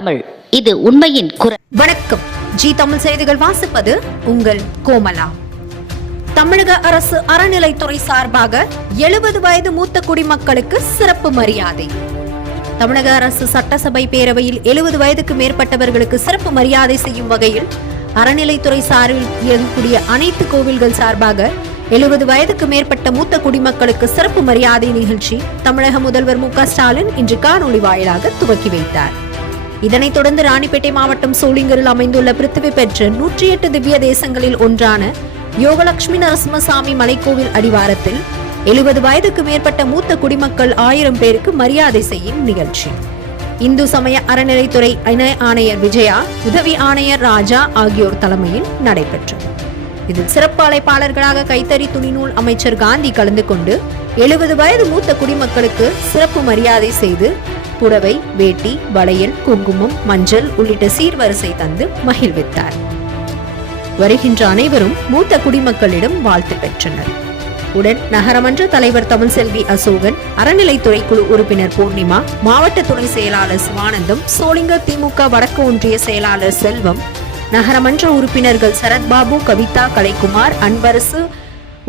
தமிழ், இது உண்மையின் குரல். வணக்கம். ஜி தமிழ் செய்திகள் வாசிப்பது உங்கள் கோமலா. தமிழக அரசு அறநிலைத்துறை சார்பாக 70 வயது மூத்த குடிமக்களுக்கு சிறப்பு மரியாதை. தமிழக அரசு சட்டசபை பேரவையில் 70 வயதுக்கு மேற்பட்டவர்களுக்கு சிறப்பு மரியாதை செய்யும் வகையில் அறநிலைத்துறை சார்பில் இயங்கக்கூடிய அனைத்து கோவில்கள் சார்பாக 70 வயதுக்கு மேற்பட்ட மூத்த குடிமக்களுக்கு சிறப்பு மரியாதை நிகழ்ச்சி தமிழக முதல்வர் மு.க. ஸ்டாலின் இன்று காணொலி வாயிலாக துவக்கி வைத்தார். இதனைத் தொடர்ந்து ராணிப்பேட்டை மாவட்டம் சோளிங்கரில் அமைந்துள்ள பிருத்திவி பெற்ற 108 திவ்ய தேசங்களில் ஒன்றான யோகலட்சுமி நரசிம்மசாமி மலைக்கோவில் அடிவாரத்தில் 70 வயதுக்கு மேற்பட்ட மூத்த குடிமக்கள் 1000 பேருக்கு மரியாதை செய்யும் நிகழ்ச்சி இந்து சமய அறநிலைத்துறை இணை ஆணையர் விஜயா, உதவி ஆணையர் ராஜா ஆகியோர் தலைமையில் நடைபெற்றது. இதில் சிறப்பு அழைப்பாளர்களாக கைத்தறி துணிநூல் அமைச்சர் காந்தி கலந்து கொண்டு 70 வயது மூத்த குடிமக்களுக்கு சிறப்பு மரியாதை செய்து புடவை, வேட்டி, வளையல், குங்குமம், மஞ்சள் உள்ளிட்ட சீர்வரிசை தந்து மகிழ்வித்தார். வருகின்ற அனைவரும் மூத்த குடிமக்களிடம் வாழ்த்து பெற்றனர். உடன் நகரமன்ற தலைவர் தமிழ்செல்வி அசோகன், அறநிலைத்துறை குழு உறுப்பினர் பூர்ணிமா, மாவட்ட துணை செயலாளர் சிவானந்தம், சோளிங்கர் திமுக வடக்கு ஒன்றிய செயலாளர் செல்வம், நகரமன்ற உறுப்பினர்கள் சரத்பாபு, கவிதா, கலைக்குமார், அன்பரசு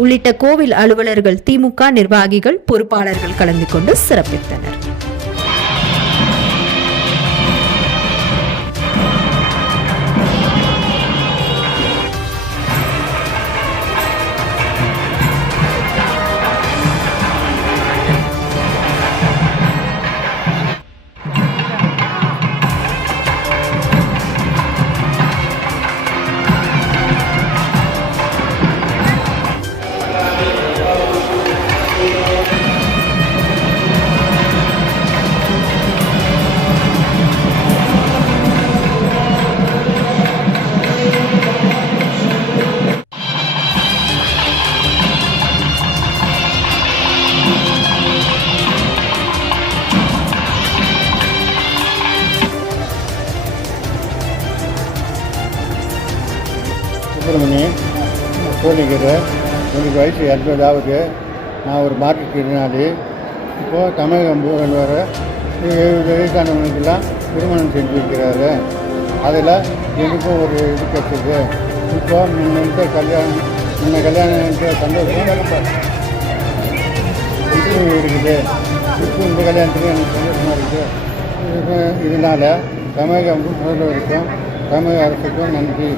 உள்ளிட்ட கோவில் அலுவலர்கள், திமுக நிர்வாகிகள், பொறுப்பாளர்கள் கலந்து கொண்டு சிறப்பித்தனர். சுப்பிரமணியன், சோளிங்கர். எனக்கு வயசு 80 நான் ஒரு மாற்றுத்திறனாளி. இப்போது தமிழகம் வர 70 வயசானவங்களுக்கெல்லாம் திருமணம் செஞ்சு வைக்கிறாரு. அதில் எனக்கும் ஒரு இது கிடைச்சது. இப்போ முன்ன கல்யாணம் சந்தோஷம் இருக்குது. இப்போ இந்த கல்யாணத்துக்கு எனக்கு சந்தோஷமாக இருக்குது. இதனால் தமிழக முதல்வருக்கும் தமிழக அரசுக்கும் நன்றி.